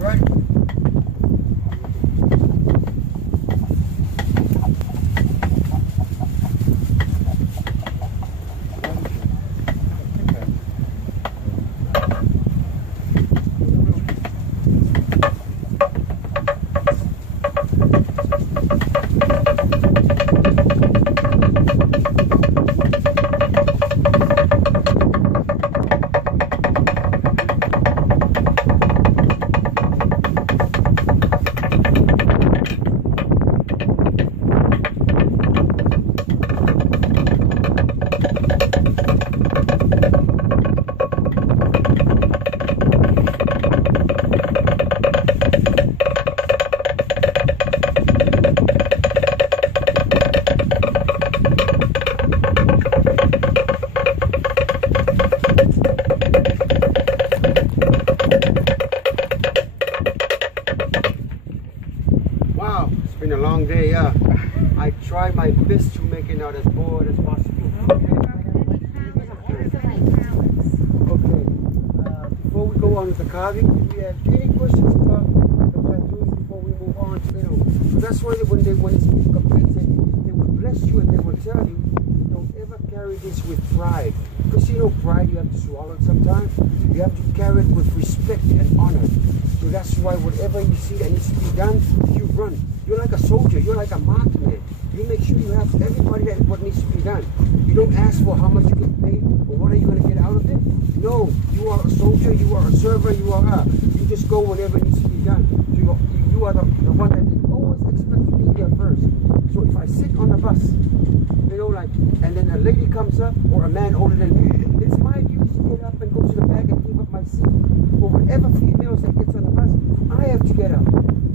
Right. Wow, it's been a long day, yeah. I try my best to make it not as bored as possible. Okay, before we go on with the carving, do we have any questions about the tattoos before we move on to, so that's why when it's completed, they will bless you and they will tell you, don't ever carry this with pride. Because pride you have to swallow it sometimes. You have to carry it with respect and honor. So that's why whatever you see that needs to be done, you run. You're like a soldier, you're like a marksman. You make sure you have everybody that what needs to be done. You don't ask for how much you get paid or what are you going to get out of it. No, you are a soldier, you are a server, you just go whatever needs to be done. So you are the one that they always expect to be there first. So if I sit on the bus, and then a lady comes up or a man older than me, it's my duty to get up and go to the back and give up my seat. For whatever females that gets on the bus, I have to get up.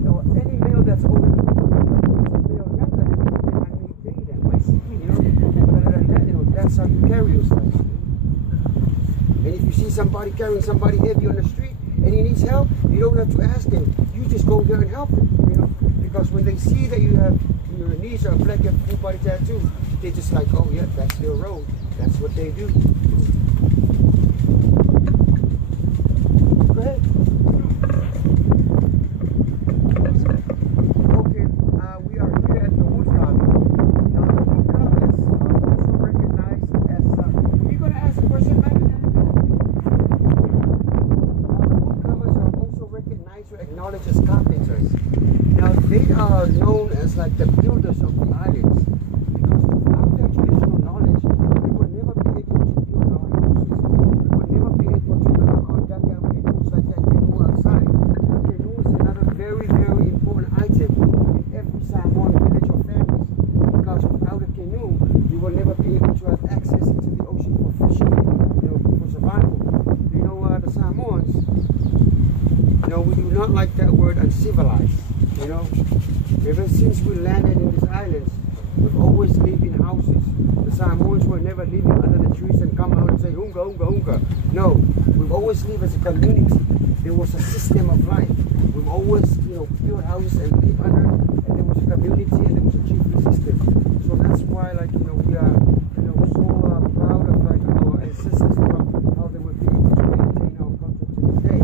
Or any male that's older than me, male younger than me, I maintain them, my seat, But other than that, that's how you carry yourself. And if you see somebody carrying somebody heavy on the street and he needs help, you don't have to ask him. You just go there and help him, Because when they see that you have your knees are black and full body tattoo, they're just like, oh yeah, that's their road. That's what they do. Go ahead. Okay, we are here at the wood carving. Now the wood carvers are also recognized as, you're going to ask a question, man? Now the wood carvers are also recognized or acknowledged as carpenters. Now they are known as like the builders of the islands. Like that word uncivilized, Ever since we landed in these islands, we've always lived in houses. The Samoans were never living under the trees and come out and say, unga, unga, unga. No, we've always lived as a community. There was a system of life. We've always, built houses and lived under, and there was a community and there was a chiefly system. So that's why, we are, so proud of our ancestors about how they were able to maintain our culture to this day.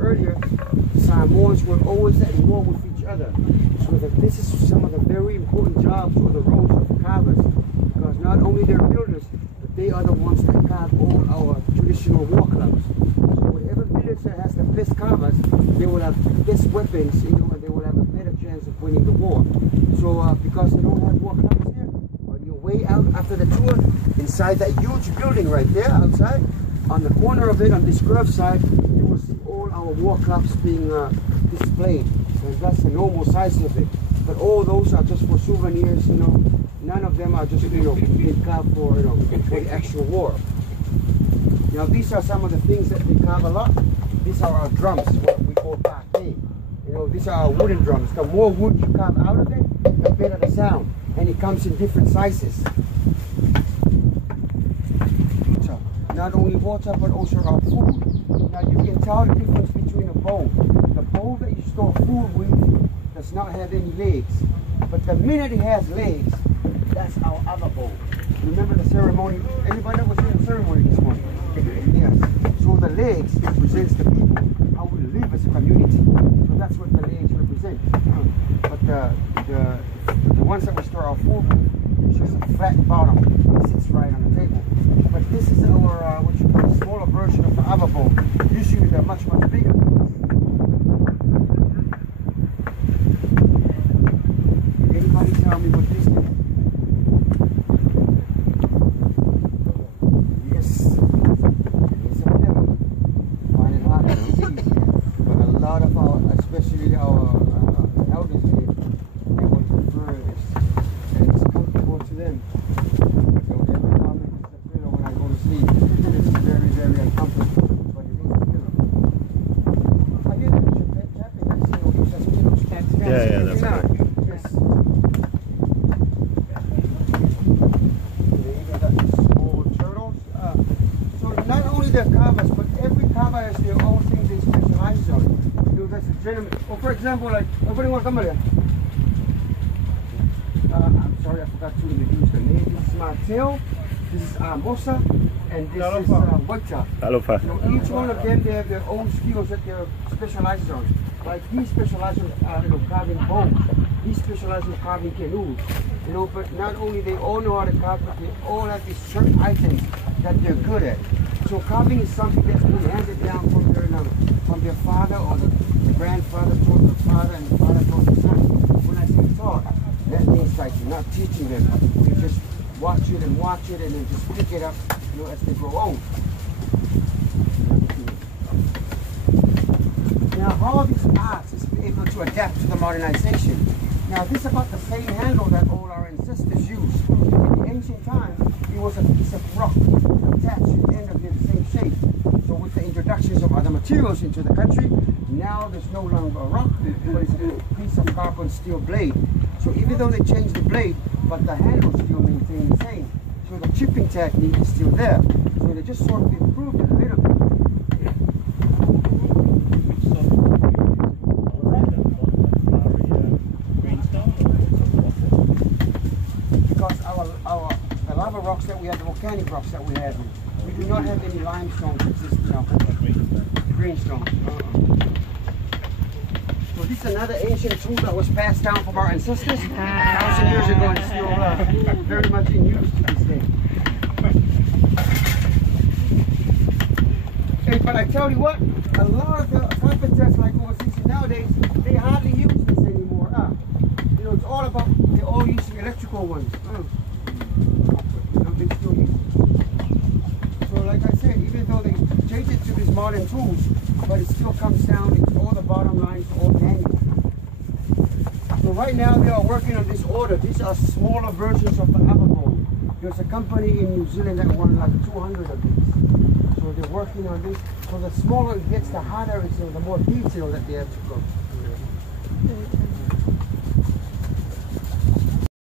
Earlier, Samoans were always at war with each other. So that this is some of the very important jobs or the roles of carvers. Because not only they're builders, but they are the ones that carve all our traditional war clubs. So whatever village that has the best carvers, they will have the best weapons, and they will have a better chance of winning the war. So because they don't have war clubs here, on your way out after the tour, inside that huge building right there outside, on the corner of it, on this curved side, you will see all our war clubs being displayed. And that's the normal size of it. But all those are just for souvenirs, None of them are just, being carved for, for the actual war. Now these are some of the things that they carve a lot. These are our drums, what we call pate. These are our wooden drums. The more wood you carve out of it, the better the sound. And it comes in different sizes. Not only water, but also our food. Now you can tell the difference between a bowl. The bowl that you store food with does not have any legs. But the minute it has legs, that's our other bowl. Remember the ceremony? Anybody that was in the ceremony this morning? Yes. So the legs represents the people, how we live as a community. So that's what the legs represent. But the ones that we store our food with, it's just a flat bottom. It sits right on the table. But this is our, what you call a smaller version of the other bowl. Usually they're much, much bigger. Anybody tell me what this is? Yes. It's a pillow. Find it hard to believe. But a lot of our, especially our elders, they would prefer this. And it's comfortable to them. Don't ever tell me it's a pillow when I go to sleep. It's very, very uncomfortable. But it is a pillow. I hear that you're tapping. I see no use as pillows. Yeah, that's right. Yes. They even got these small turtles. So not only the covers, but every cover has their own thing they specialize on. You know, that's a gentleman. Or for example, like, nobody wants to come here. I'm sorry, I forgot to introduce the name. This is Martel, this is Mosa, and this is Waita. Alofa. You know, each one of them, they have their own skills that they're specialized on. Like he specializes on carving boats. He specializes in carving canoes. You know, but not only they all know how to carve, but they all have these certain items that they're good at. So carving is something that's been handed down from their father or the grandfather taught the father and the father taught the son. When I say taught, that means like you're not teaching them. You just watch it and then just pick it up, you know, as they grow old. Now, all these arts is able to adapt to the modernization. Now, this is about the same handle that all our ancestors used. In the ancient times, it was a piece of rock attached to the end of the same shape. So with the introductions of other materials into the country, now there's no longer a rock, but it's a piece of carbon steel blade. So even though they changed the blade, but the handle still maintained the same. So the chipping technique is still there. So they just sort of improved it a little bit. The lava rocks that we have, the volcanic rocks that we have, we do not have any limestone existing now. Greenstone. So this is another ancient tool that was passed down from our ancestors 1,000 years ago and still very much in use to this day. Hey, but I tell you what, a lot of the carpenters like overseas nowadays, they hardly use this anymore. You know, it's all about, they all use the electrical ones. They still use it. So like I said, even though they change it to these modern tools, but it still comes down, it's all the bottom lines, all manual. So right now they are working on this order. These are smaller versions of the upper bowl. There's a company in New Zealand that won like 200 of these. So they're working on this. So the smaller it gets, the harder it's, the more detail that they have to go.